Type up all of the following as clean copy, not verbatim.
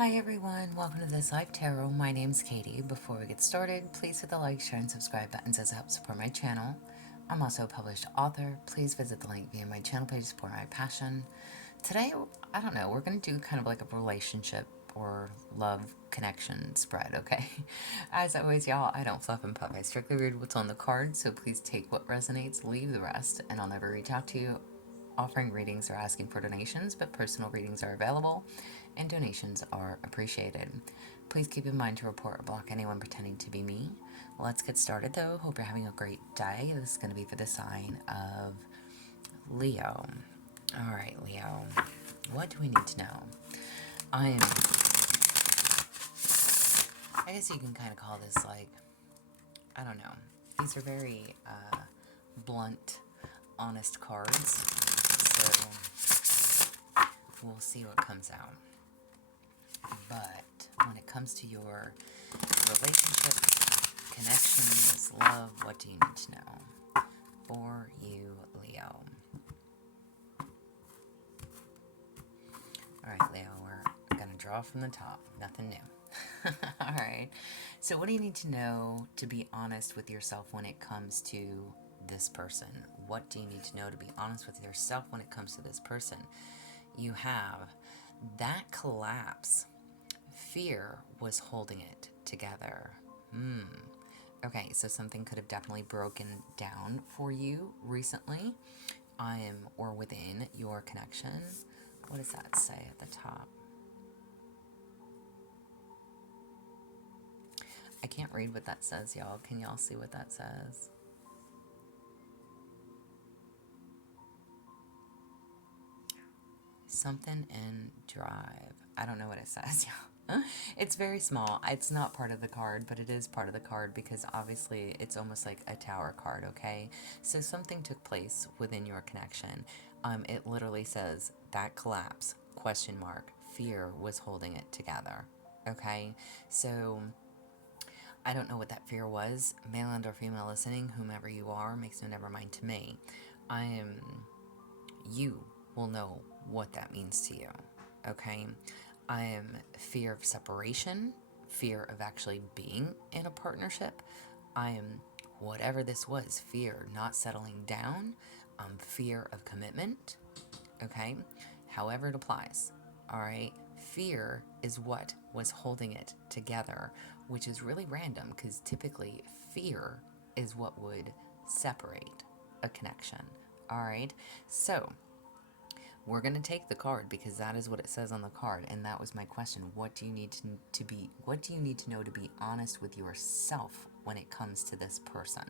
Hi everyone, welcome to this live tarot. My name's Katie. Before we get started, please hit the like, share, and subscribe buttons as it helps support my channel. I'm also a published author. Please visit the link via my channel page to support my passion. Today, I don't know, we're going to do kind of like a relationship or love connection spread, okay? As always, y'all, I don't fluff and puff. I strictly read what's on the card, so please take what resonates, leave the rest, and I'll never reach out to you offering readings or asking for donations, but personal readings are available and donations are appreciated. Please keep in mind to report or block anyone pretending to be me. Let's get started though. Hope you're having a great day. This is going to be for the sign of Leo. Alright, Leo. What do we need to know? I guess you can kind of call this like, I don't know. These are very blunt, honest cards. So we'll see what comes out. But when it comes to your relationship, connections, love, what do you need to know for you, Leo? Alright, Leo, we're going to draw from the top. Nothing new. Alright, so what do you need to know to be honest with yourself when it comes to this person? What do you need to know to be honest with yourself when it comes to this person? You have that collapse. Fear was holding it together. Okay, so something could have definitely broken down for you recently, or within your connection. What does that say at the top? I can't read what that says, y'all. Can y'all see what that says? Something in drive. I don't know what it says, y'all. It's very small. It's not part of the card, but it is part of the card because obviously it's almost like a tower card, okay? So something took place within your connection. It literally says that collapse, question mark, fear was holding it together, okay? So I don't know what that fear was. Male and or female listening, whomever you are, makes no never mind to me. You will know what that means to you, okay? I am fear of separation, fear of actually being in a partnership. I am whatever this was, fear not settling down, fear of commitment, okay? However it applies, all right? Fear is what was holding it together, which is really random because typically fear is what would separate a connection, all right? So we're going to take the card because that is what it says on the card, and that was my question. What do you need what do you need to know to be honest with yourself when it comes to this person?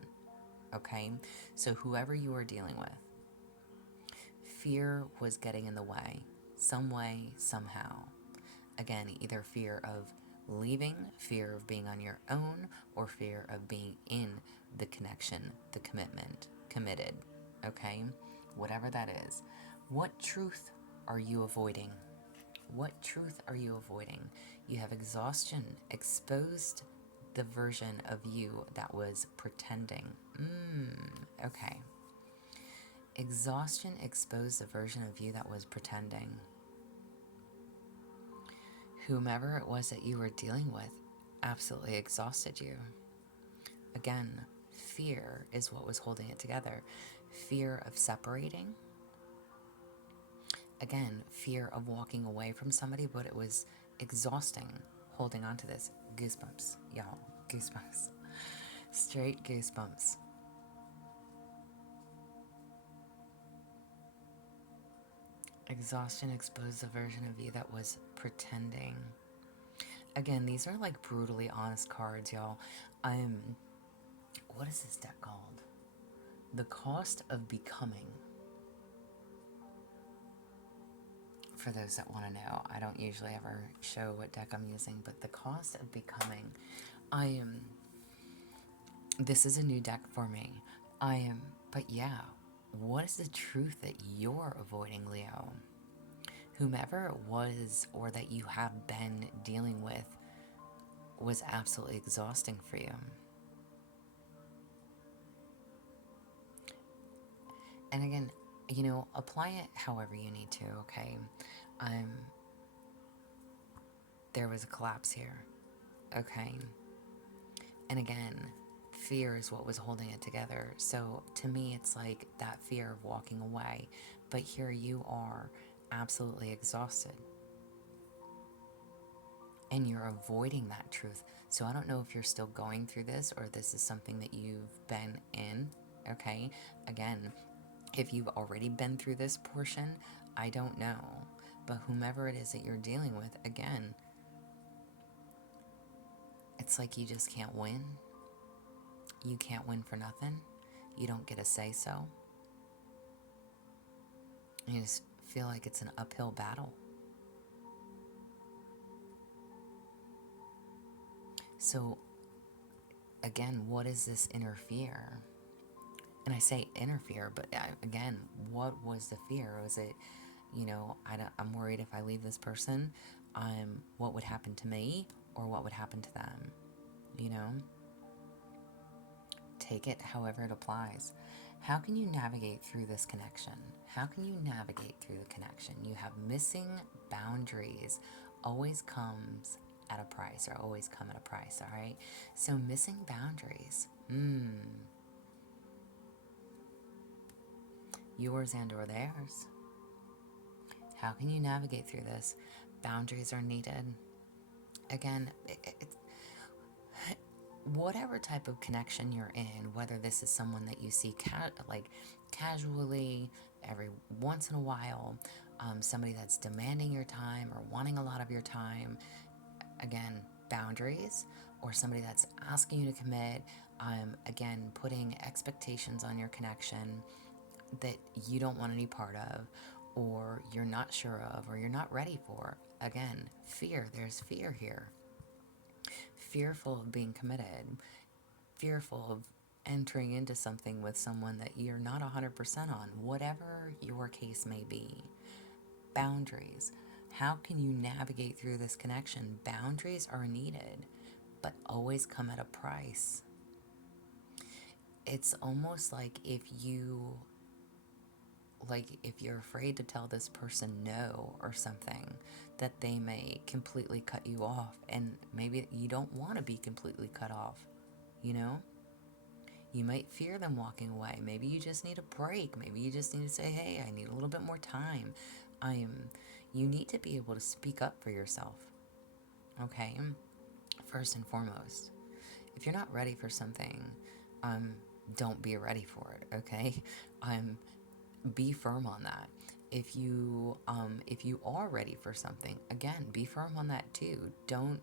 Okay? So whoever you are dealing with, fear was getting in the way, some way, somehow. Again, either fear of leaving, fear of being on your own, or fear of being in the connection, the commitment, committed. Okay? Whatever that is. What truth are you avoiding? What truth are you avoiding? You have exhaustion, exposed the version of you that was pretending. Okay. Exhaustion exposed the version of you that was pretending. Whomever it was that you were dealing with absolutely exhausted you. Again, fear is what was holding it together. Fear of separating. Again, fear of walking away from somebody, but it was exhausting holding on to this. Goosebumps, y'all. Goosebumps. Straight goosebumps. Exhaustion exposed the version of you that was pretending. Again, these are like brutally honest cards, y'all. What is this deck called? The Cost of Becoming. For those that want to know, I don't usually ever show what deck I'm using, but The Cost of Becoming. This is a new deck for me. But yeah, what is the truth that you're avoiding, Leo? Whomever it was or that you have been dealing with was absolutely exhausting for you. And again, apply it however you need to, okay? there was a collapse here. Okay. And again, fear is what was holding it together. So to me, it's like that fear of walking away. But here you are, absolutely exhausted. And you're avoiding that truth. So I don't know if you're still going through this or this is something that you've been in. Okay. Again, if you've already been through this portion, I don't know. But whomever it is that you're dealing with, again, it's like you just can't win. You can't win for nothing. You don't get a say so. You just feel like it's an uphill battle. So, again, what is this inner fear? And I say interfere, but again, what was the fear? Was it, I'm worried if I leave this person, what would happen to me or what would happen to them? You know? Take it however it applies. How can you navigate through this connection? How can you navigate through the connection? You have missing boundaries always comes at a price or always come at a price, all right? So missing boundaries. Yours and or theirs. How can you navigate through this? Boundaries are needed. Again, whatever type of connection you're in, whether this is someone that you see casually every once in a while, somebody that's demanding your time or wanting a lot of your time, again, boundaries, or somebody that's asking you to commit, again, putting expectations on your connection that you don't want any part of, or you're not sure of, or you're not ready for. Again, fear. There's fear here. Fearful of being committed, fearful of entering into something with someone that you're not 100% on, whatever your case may be. Boundaries. How can you navigate through this connection? Boundaries are needed, but always come at a price. It's almost like if you're afraid to tell this person no or something, that they may completely cut you off, and maybe you don't want to be completely cut off, you know? You might fear them walking away. Maybe you just need a break. Maybe you just need to say, hey, I need a little bit more time. You need to be able to speak up for yourself, okay? First and foremost. If you're not ready for something, don't be ready for it, okay? Be firm on that. If you are ready for something, again, be firm on that too. Don't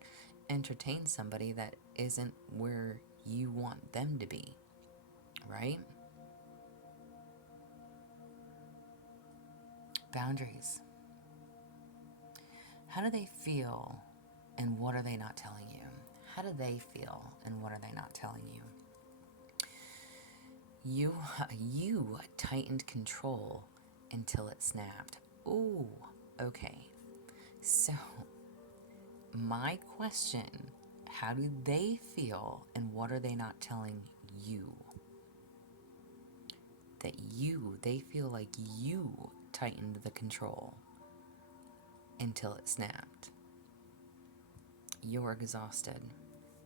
entertain somebody that isn't where you want them to be, right? Boundaries. How do they feel and what are they not telling you? How do they feel and what are they not telling you? You tightened control until it snapped. Ooh, okay. So, my question, how do they feel and what are they not telling you? They feel like you tightened the control until it snapped. You're exhausted.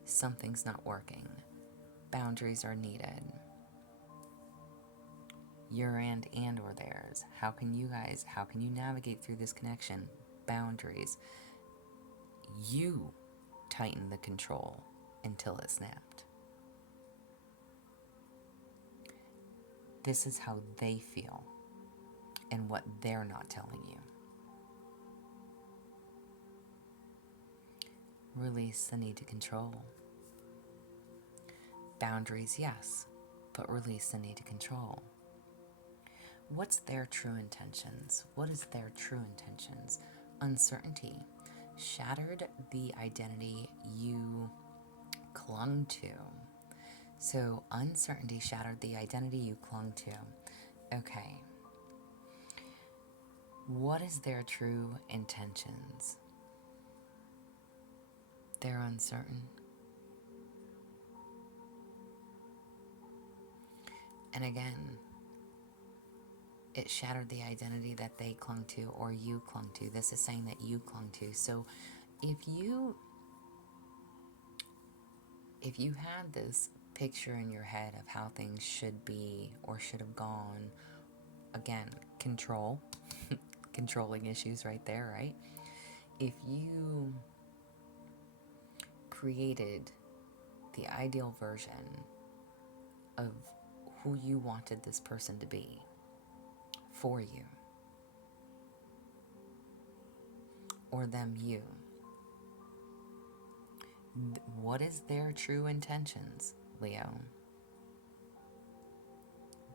Something's not working. Boundaries are needed. Your and or theirs. How can you navigate through this connection? Boundaries. You tighten the control until it snapped. This is how they feel and what they're not telling you. Release the need to control. Boundaries, yes, but release the need to control. What's their true intentions? What is their true intentions? Uncertainty. Shattered the identity you clung to. So uncertainty shattered the identity you clung to. Okay. What is their true intentions? They're uncertain. And again, it shattered the identity that they clung to or you clung to. This is saying that you clung to. So If you had this picture in your head of how things should be or should have gone, again, controlling issues right there, right? If you created the ideal version of who you wanted this person to be for you, or them you, what is their true intentions, Leo?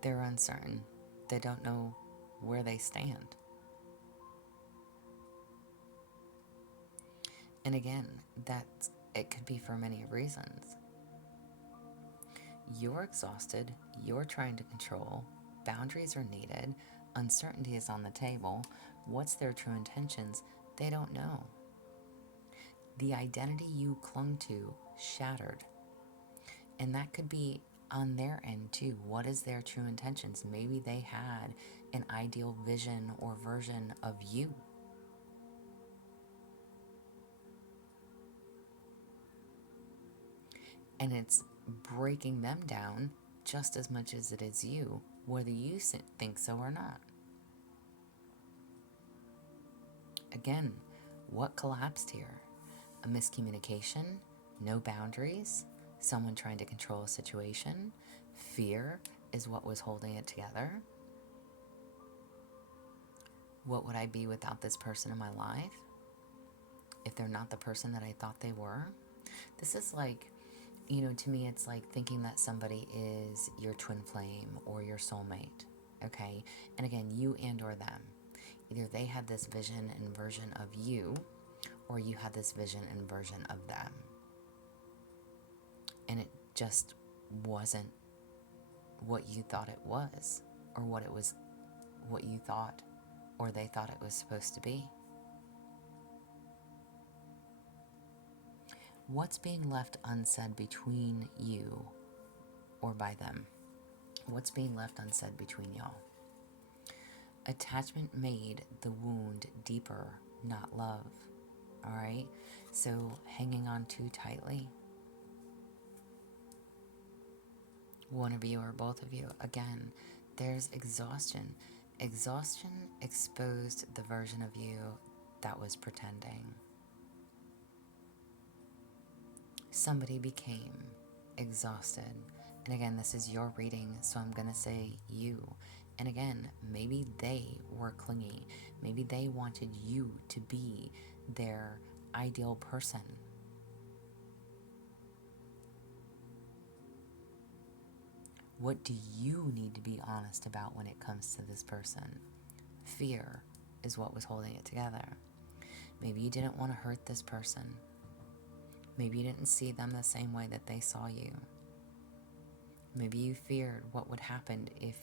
They're uncertain. They don't know where they stand. And again, it could be for many reasons. You're exhausted, you're trying to control, boundaries are needed, uncertainty is on the table. What's their true intentions? They don't know. The identity you clung to shattered. And that could be on their end too. What is their true intentions? Maybe they had an ideal vision or version of you. And it's breaking them down just as much as it is you, whether you think so or not. Again, what collapsed here? A miscommunication? No boundaries? Someone trying to control a situation? Fear is what was holding it together? What would I be without this person in my life? If they're not the person that I thought they were? This is like, to me, it's like thinking that somebody is your twin flame or your soulmate, okay? And again, you and or them. Either they had this vision and version of you, or you had this vision and version of them. And it just wasn't what you thought it was, or what you thought, or they thought it was supposed to be. What's being left unsaid between you or by them? What's being left unsaid between y'all? Attachment made the wound deeper, not love. All right? So hanging on too tightly. One of you or both of you. Again, there's exhaustion. Exhaustion exposed the version of you that was pretending. Somebody became exhausted. And again, this is your reading, so I'm going to say you. And again, maybe they were clingy. Maybe they wanted you to be their ideal person. What do you need to be honest about when it comes to this person? Fear is what was holding it together. Maybe you didn't want to hurt this person. Maybe you didn't see them the same way that they saw you. Maybe you feared what would happen if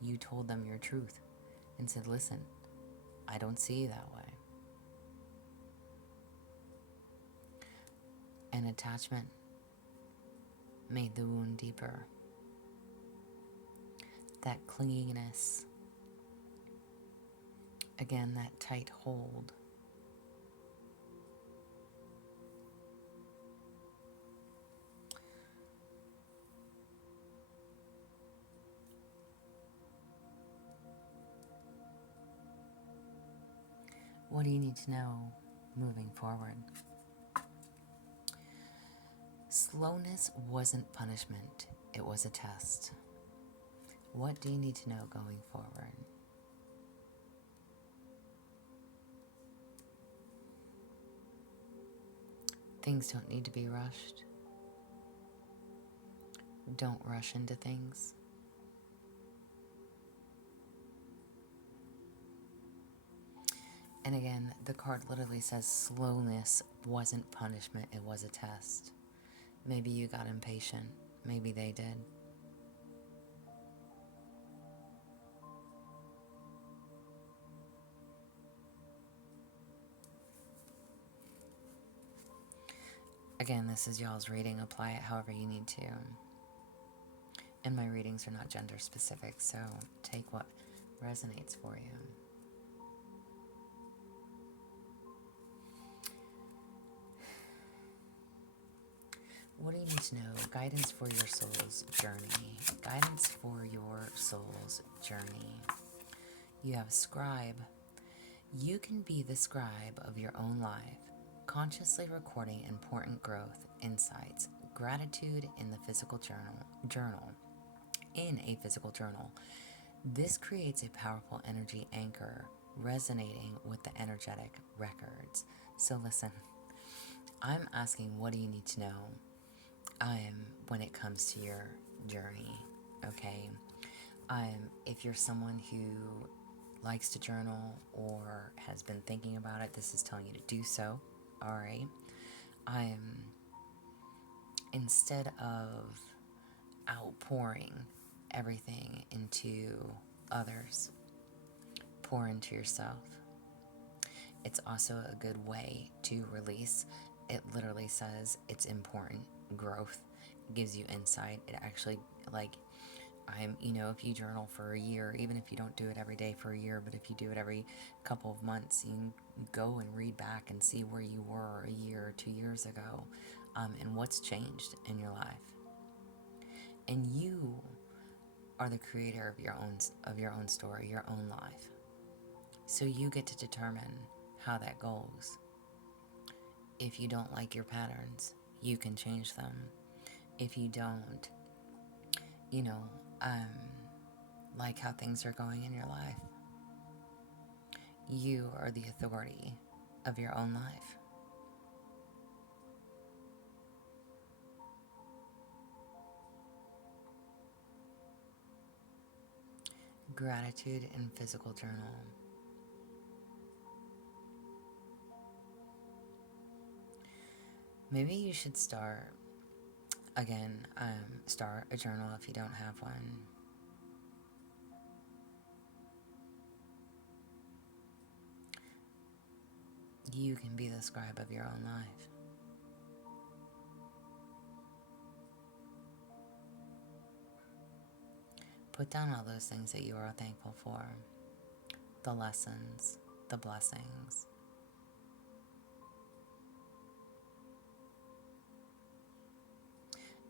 you told them your truth and said, listen, I don't see you that way. And attachment made the wound deeper. That clinginess, again, that tight hold. What do you need to know moving forward? Slowness wasn't punishment, it was a test. What do you need to know going forward? Things don't need to be rushed. Don't rush into things. And again, the card literally says slowness wasn't punishment, it was a test. Maybe you got impatient. Maybe they did. Again, this is y'all's reading. Apply it however you need to. And my readings are not gender specific, so take what resonates for you. What do you need to know? Guidance for your soul's journey. Guidance for your soul's journey. You have scribe. You can be the scribe of your own life, consciously recording important growth, insights, gratitude in the physical journal. In a physical journal. This creates a powerful energy anchor resonating with the energetic records. So listen, I'm asking, what do you need to know when it comes to your journey, okay? If you're someone who likes to journal or has been thinking about it, this is telling you to do so, all right? Instead of outpouring everything into others, pour into yourself. It's also a good way to release. It literally says it's important growth. It gives you insight. It actually, if you journal for a year, even if you don't do it every day for a year, but if you do it every couple of months, you can go and read back and see where you were a year or 2 years ago, and what's changed in your life. And you are the creator of your own story, your own life. So you get to determine how that goes. If you don't like your patterns, you can change them. If you don't, like how things are going in your life, you are the authority of your own life. Gratitude in physical journal. Maybe you should start a journal if you don't have one. You can be the scribe of your own life. Put down all those things that you are thankful for. The lessons, the blessings.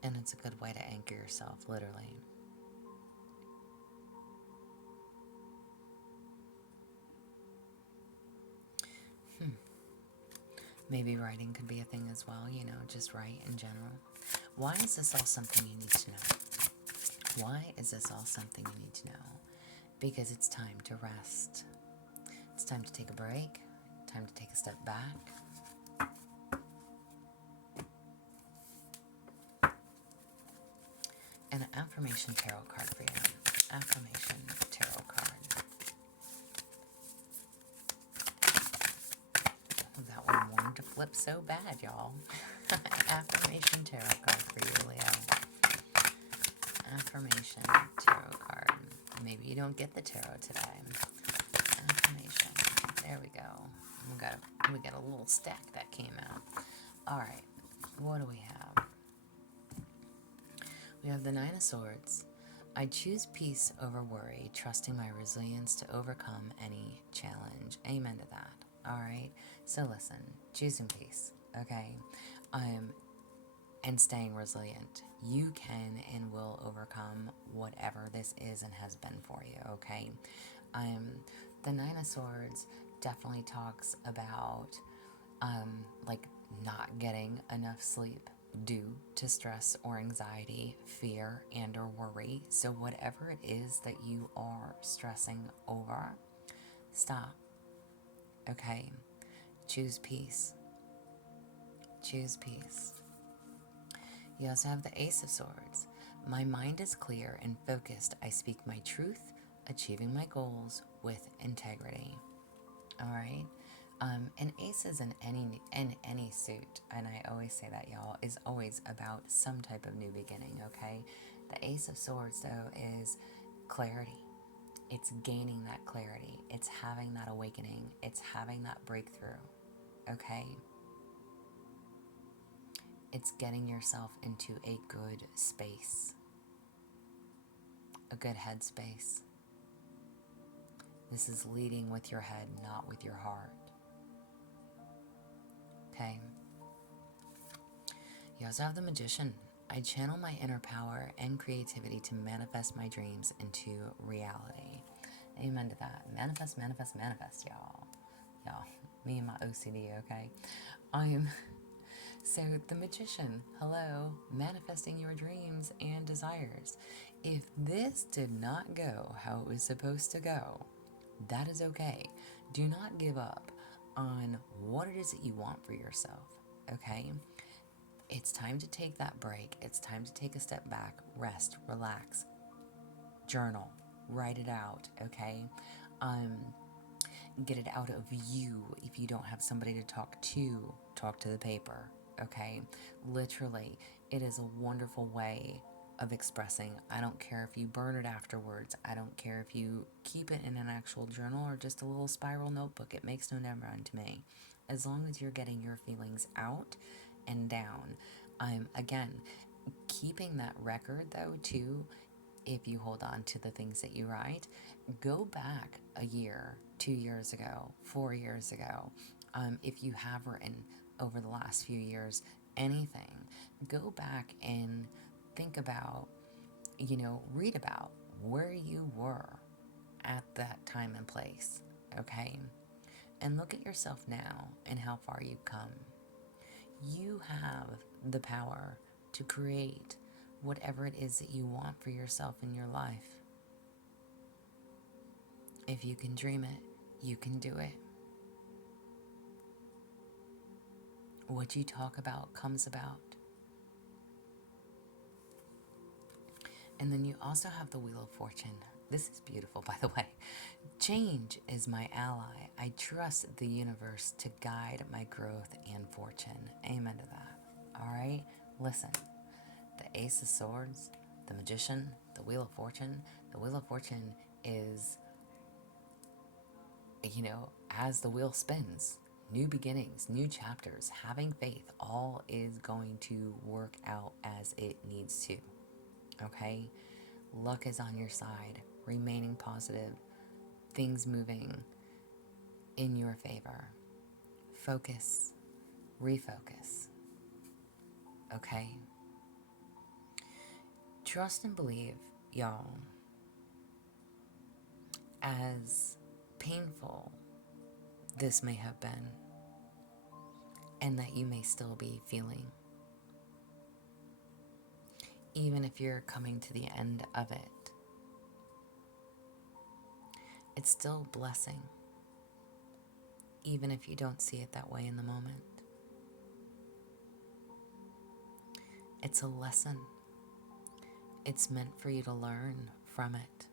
And it's a good way to anchor yourself, literally. Maybe writing could be a thing as well, just write in general. Why is this all something you need to know? Why is this all something you need to know? Because it's time to rest. It's time to take a break, time to take a step back. And an affirmation tarot card for you. Affirmation tarot card. That one wanted to flip so bad, y'all. Affirmation tarot card for you, Leo. Affirmation tarot card. Maybe you don't get the tarot today. Affirmation. There we go. We got a little stack that came out. All right. What do we have? We have the Nine of Swords. I choose peace over worry, trusting my resilience to overcome any challenge. Amen to that. All right. So listen, choosing peace. Okay. And staying resilient. You can and will overcome whatever this is and has been for you. Okay. The Nine of Swords definitely talks about not getting enough sleep due to stress or anxiety, fear, and or worry. So whatever it is that you are stressing over, stop. Okay? Choose peace. Choose peace. You also have the Ace of Swords. My mind is clear and focused. I speak my truth, achieving my goals with integrity. All right? And aces in any suit, and I always say that, y'all, is always about some type of new beginning, okay? The Ace of Swords, though, is clarity. It's gaining that clarity. It's having that awakening. It's having that breakthrough, okay? It's getting yourself into a good space, a good headspace. This is leading with your head, not with your heart. Okay. You also have the Magician. I channel my inner power and creativity to manifest my dreams into reality. Amen to that. Manifest, manifest, manifest, y'all. Y'all, me and my OCD, okay? I'm so the Magician. Hello, manifesting your dreams and desires. If this did not go how it was supposed to go, that is okay. Do not give up on what it is that you want for yourself, okay? It's time to take that break. It's time to take a step back, rest, relax, journal, write it out, okay? Get it out of you. If you don't have somebody to talk to the paper, okay? Literally, it is a wonderful way of expressing. I don't care if you burn it afterwards. I don't care if you keep it in an actual journal or just a little spiral notebook. It makes no difference to me. As long as you're getting your feelings out and down. Again, keeping that record though too, if you hold on to the things that you write, go back a year, 2 years ago, 4 years ago. If you have written over the last few years anything, go back and think about, read about where you were at that time and place, okay? And look at yourself now and how far you've come. You have the power to create whatever it is that you want for yourself in your life. If you can dream it, you can do it. What you talk about comes about. And then you also have the Wheel of Fortune. This is beautiful, by the way. Change is my ally. I trust the universe to guide my growth and fortune. Amen to that. All right? Listen, the Ace of Swords, the Magician, the Wheel of Fortune. The Wheel of Fortune is, as the wheel spins, new beginnings, new chapters, having faith, all is going to work out as it needs to. Okay? Luck is on your side, remaining positive, things moving in your favor. Focus, refocus. Okay? Trust and believe, y'all, as painful this may have been, and that you may still be feeling, even if you're coming to the end of it, it's still a blessing, even if you don't see it that way in the moment. It's a lesson. It's meant for you to learn from it.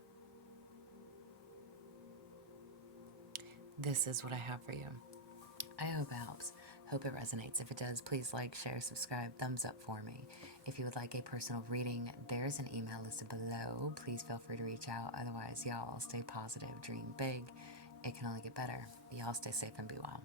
This is what I have for you. I hope it helps. Hope it resonates. If it does, please like, share, subscribe, thumbs up for me. If you would like a personal reading, there's an email listed below. Please feel free to reach out. Otherwise, y'all stay positive, dream big. It can only get better. Y'all stay safe and be well.